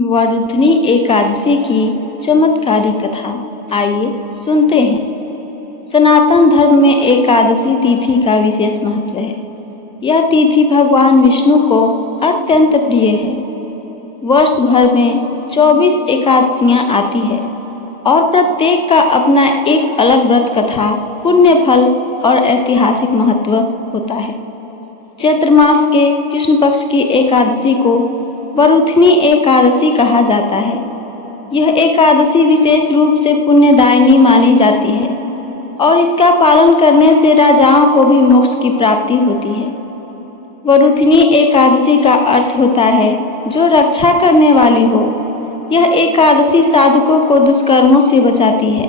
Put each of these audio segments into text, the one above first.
वरुथनी एकादशी की चमत्कारी कथा आइए सुनते हैं। सनातन धर्म में एकादशी तिथि का विशेष महत्व है। यह तिथि भगवान विष्णु को अत्यंत प्रिय है। वर्ष भर में 24 एकादशियाँ आती है और प्रत्येक का अपना एक अलग व्रत कथा, पुण्य फल और ऐतिहासिक महत्व होता है। चैत्र मास के कृष्ण पक्ष की एकादशी को वरुथनी एकादशी कहा जाता है। यह एकादशी विशेष रूप से पुण्यदायिनी मानी जाती है और इसका पालन करने से राजाओं को भी मोक्ष की प्राप्ति होती है। वरुथनी एकादशी का अर्थ होता है जो रक्षा करने वाली हो। यह एकादशी साधकों को दुष्कर्मों से बचाती है,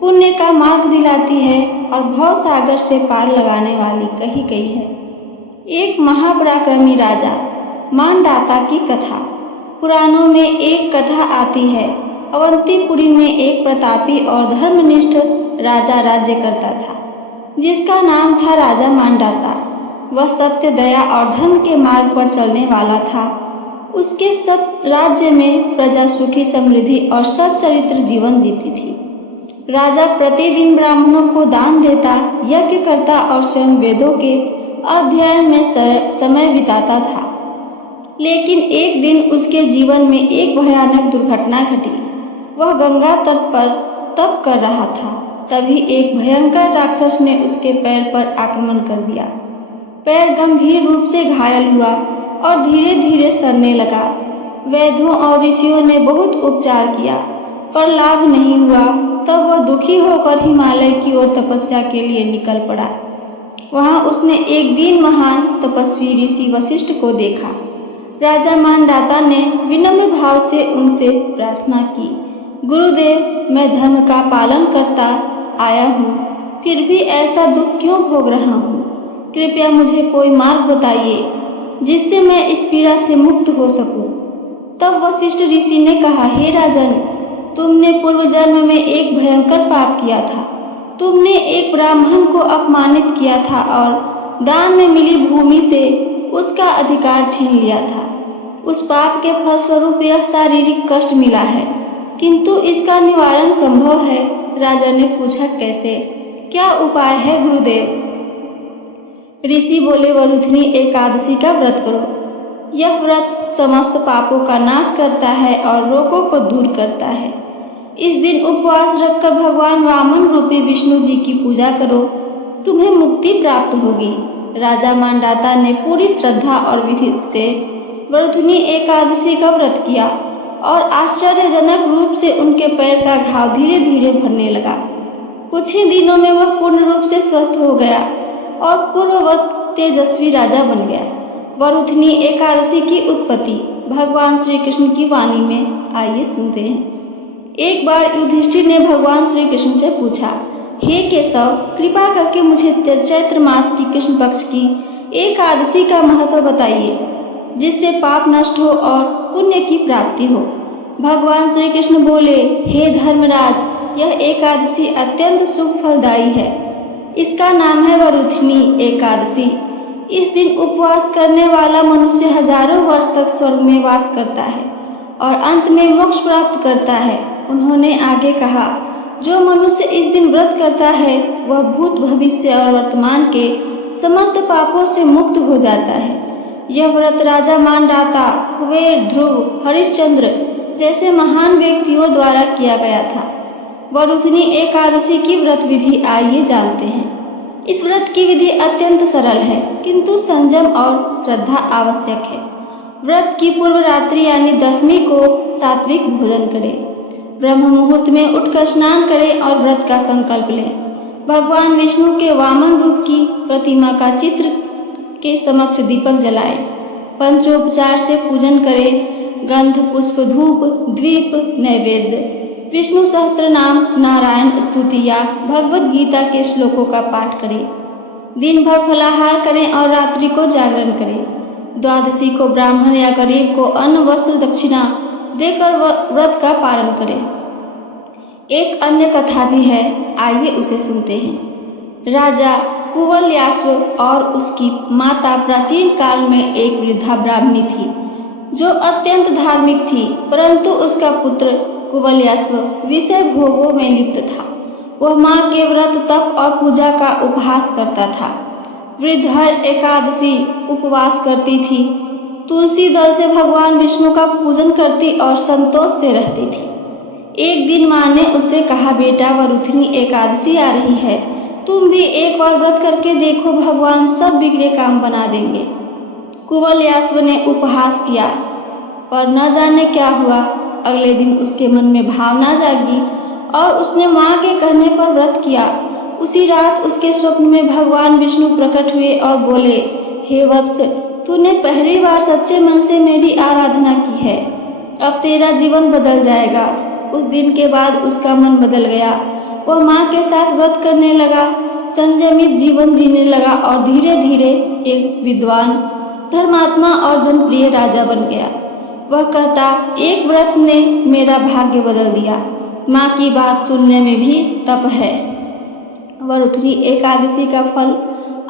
पुण्य का मार्ग दिलाती है और भव सागर से पार लगाने वाली कही गई है। एक महापराक्रमी राजा मानदाता की कथा। पुराणों में एक कथा आती है। अवंतीपुरी में एक प्रतापी और धर्मनिष्ठ राजा राज्य करता था, जिसका नाम था राजा मानदाता। वह सत्य, दया और धर्म के मार्ग पर चलने वाला था। उसके सब राज्य में प्रजा सुखी, समृद्धि और सच्चरित्र जीवन जीती थी। राजा प्रतिदिन ब्राह्मणों को दान देता, यज्ञ करता और स्वयं वेदों के अध्ययन में समय बिताता था। लेकिन एक दिन उसके जीवन में एक भयानक दुर्घटना घटी। वह गंगा तट पर तप कर रहा था। तभी एक भयंकर राक्षस ने उसके पैर पर आक्रमण कर दिया। पैर गंभीर रूप से घायल हुआ और धीरे धीरे सड़ने लगा। वैद्यों और ऋषियों ने बहुत उपचार किया पर लाभ नहीं हुआ। तब वह दुखी होकर हिमालय की ओर तपस्या के लिए निकल पड़ा। वहाँ उसने एक दिन महान तपस्वी ऋषि वशिष्ठ को देखा। राजा मानदाता ने विनम्र भाव से उनसे प्रार्थना की, गुरुदेव, मैं धर्म का पालन करता आया हूँ, फिर भी ऐसा दुख क्यों भोग रहा हूँ? कृपया मुझे कोई मार्ग बताइए जिससे मैं इस पीड़ा से मुक्त हो सकूं। तब वशिष्ठ ऋषि ने कहा, हे राजन, तुमने पूर्व जन्म में एक भयंकर पाप किया था। तुमने एक ब्राह्मण को अपमानित किया था और दान में मिली भूमि से उसका अधिकार छीन लिया था। उस पाप के फलस्वरूप यह शारीरिक कष्ट मिला है, किंतु इसका निवारण संभव है। राजा ने पूछा, कैसे? क्या उपाय है गुरुदेव? ऋषि बोले, वरुथनी एकादशी का व्रत करो। यह व्रत समस्त पापों का नाश करता है और रोगों को दूर करता है। इस दिन उपवास रखकर भगवान वामन रूपी विष्णु जी की पूजा करो, तुम्हें मुक्ति प्राप्त होगी। राजा मानदाता ने पूरी श्रद्धा और विधि से वरुथनी एकादशी का व्रत किया और आश्चर्यजनक रूप से उनके पैर का घाव धीरे धीरे भरने लगा। कुछ ही दिनों में वह पूर्ण रूप से स्वस्थ हो गया और पूर्ववत तेजस्वी राजा बन गया। वरुथनी एकादशी की उत्पत्ति भगवान श्री कृष्ण की वाणी में आइए सुनते हैं। एक बार युधिष्ठिर ने भगवान श्री कृष्ण से पूछा, हे केशव, कृपा करके मुझे चैत्र मास की कृष्ण पक्ष की एकादशी का महत्व बताइए, जिससे पाप नष्ट हो और पुण्य की प्राप्ति हो। भगवान श्री कृष्ण बोले, हे धर्मराज, यह एकादशी अत्यंत शुभ फलदायी है। इसका नाम है वरुथनी एकादशी। इस दिन उपवास करने वाला मनुष्य हजारों वर्ष तक स्वर्ग में वास करता है और अंत में मोक्ष प्राप्त करता है। उन्होंने आगे कहा, जो मनुष्य इस दिन व्रत करता है वह भूत, भविष्य और वर्तमान के समस्त पापों से मुक्त हो जाता है। यह व्रत राजा मानदाता, कुबेर, ध्रुव, हरिश्चंद्र जैसे महान व्यक्तियों द्वारा किया गया था। वरुथनी एकादशी की व्रत विधि आइए जानते हैं। इस व्रत की विधि अत्यंत सरल है, किंतु संयम और श्रद्धा आवश्यक है। व्रत की पूर्व रात्रि यानी दशमी को सात्विक भोजन करें। ब्रह्म मुहूर्त में उठकर स्नान करें और व्रत का संकल्प लें। भगवान विष्णु के वामन रूप की प्रतिमा का चित्र के समक्ष दीपक जलाएं। पंचोपचार से पूजन करें। गंध, पुष्प, धूप, द्वीप, नैवेद्य, विष्णु सहस्त्र नाम, नारायण स्तुति या भगवद गीता के श्लोकों का पाठ करें। दिन भर फलाहार करें और रात्रि को जागरण करें। द्वादशी को ब्राह्मण या गरीब को अन्न, वस्त्र, दक्षिणा देकर व्रत का पालन करें। एक अन्य कथा भी है, आइए उसे सुनते हैं। राजा कुवलयाश्व और उसकी माता प्राचीन काल में एक वृद्धा ब्राह्मणी थी, जो अत्यंत धार्मिक थी, परंतु उसका पुत्र कुवलयाश्व विषय भोगों में लिप्त था। वह माँ के व्रत, तप और पूजा का उपहास करता था। वृद्ध हर एकादशी उपवास करती थी, तुलसी दल से भगवान विष्णु का पूजन करती और संतोष से रहती थी। एक दिन माँ ने उससे कहा, बेटा, वरुथनी एकादशी आ रही है, तुम भी एक बार व्रत करके देखो, भगवान सब बिगड़े काम बना देंगे। कुवलयाश्व ने उपहास किया, पर न जाने क्या हुआ। अगले दिन उसके मन में भावना जागी और उसने माँ के कहने पर व्रत किया। उसी रात उसके स्वप्न में भगवान विष्णु प्रकट हुए और बोले, हे वत्स, तूने पहली बार सच्चे मन से मेरी आराधना की है, अब तेरा जीवन बदल जाएगा। उस दिन के बाद उसका मन बदल गया। वह माँ के साथ व्रत करने लगा, संयमित जीवन जीने लगा और धीरे धीरे एक विद्वान, धर्मात्मा और जनप्रिय राजा बन गया। वह कहता, एक व्रत ने मेरा भाग्य बदल दिया। माँ की बात सुनने में भी तप है। वरुथनी एकादशी का फल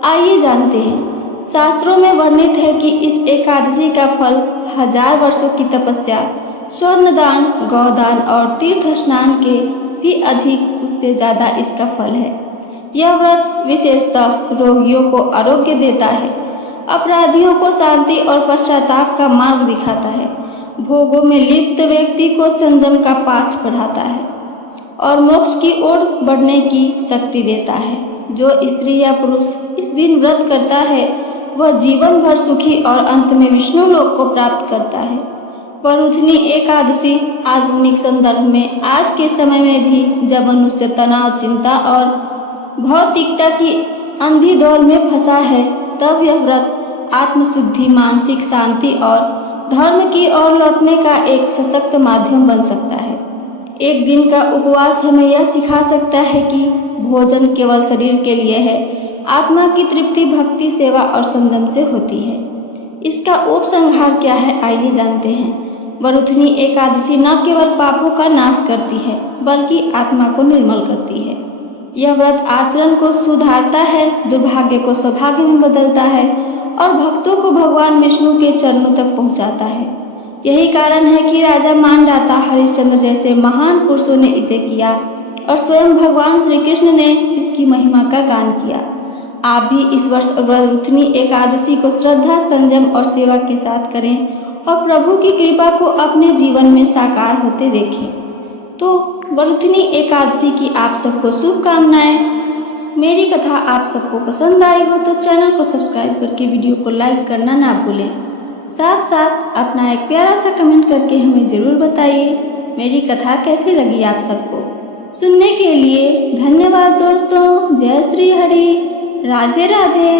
आइए जानते हैं। शास्त्रों में वर्णित है कि इस एकादशी का फल 1000 वर्षों की तपस्या, स्वर्णदान, गौदान और तीर्थ स्नान के भी अधिक, उससे ज़्यादा इसका फल है। यह व्रत विशेषतः रोगियों को आरोग्य देता है, अपराधियों को शांति और पश्चाताप का मार्ग दिखाता है, भोगों में लिप्त व्यक्ति को संयम का पाठ पढ़ाता है और मोक्ष की ओर बढ़ने की शक्ति देता है। जो स्त्री या पुरुष इस दिन व्रत करता है, वह जीवन भर सुखी और अंत में विष्णु लोक को प्राप्त करता है। वरुथनी एकादशी आधुनिक संदर्भ में आज के समय में भी, जब मनुष्य तनाव, चिंता और भौतिकता की अंधी दौड़ में फंसा है, तब यह व्रत आत्मशुद्धि, मानसिक शांति और धर्म की ओर लौटने का एक सशक्त माध्यम बन सकता है। एक दिन का उपवास हमें यह सिखा सकता है कि भोजन केवल शरीर के लिए है, आत्मा की तृप्ति भक्ति, सेवा और संयम से होती है। इसका उपसंहार क्या है, आइए जानते हैं। वरुथनी एकादशी न केवल पापों का नाश करती है, बल्कि आत्मा को निर्मल करती है। यह व्रत आचरण को सुधारता है, दुर्भाग्य को सौभाग्य में बदलता है और भक्तों को भगवान विष्णु के चरणों तक पहुंचाता है। यही कारण है कि राजा मानदाता, हरिश्चंद्र जैसे महान पुरुषों ने इसे किया और स्वयं भगवान श्री कृष्ण ने इसकी महिमा का गान किया। आप भी इस वर्ष वरुथनी एकादशी को श्रद्धा, संयम और सेवा के साथ करें और प्रभु की कृपा को अपने जीवन में साकार होते देखें। तो वरुथनी एकादशी की आप सबको शुभकामनाएं। मेरी कथा आप सबको पसंद आई हो तो चैनल को सब्सक्राइब करके वीडियो को लाइक करना ना भूलें। साथ साथ अपना एक प्यारा सा कमेंट करके हमें ज़रूर बताइए मेरी कथा कैसी लगी आप सबको। सुनने के लिए धन्यवाद दोस्तों। जय श्री हरि, राधे राधे।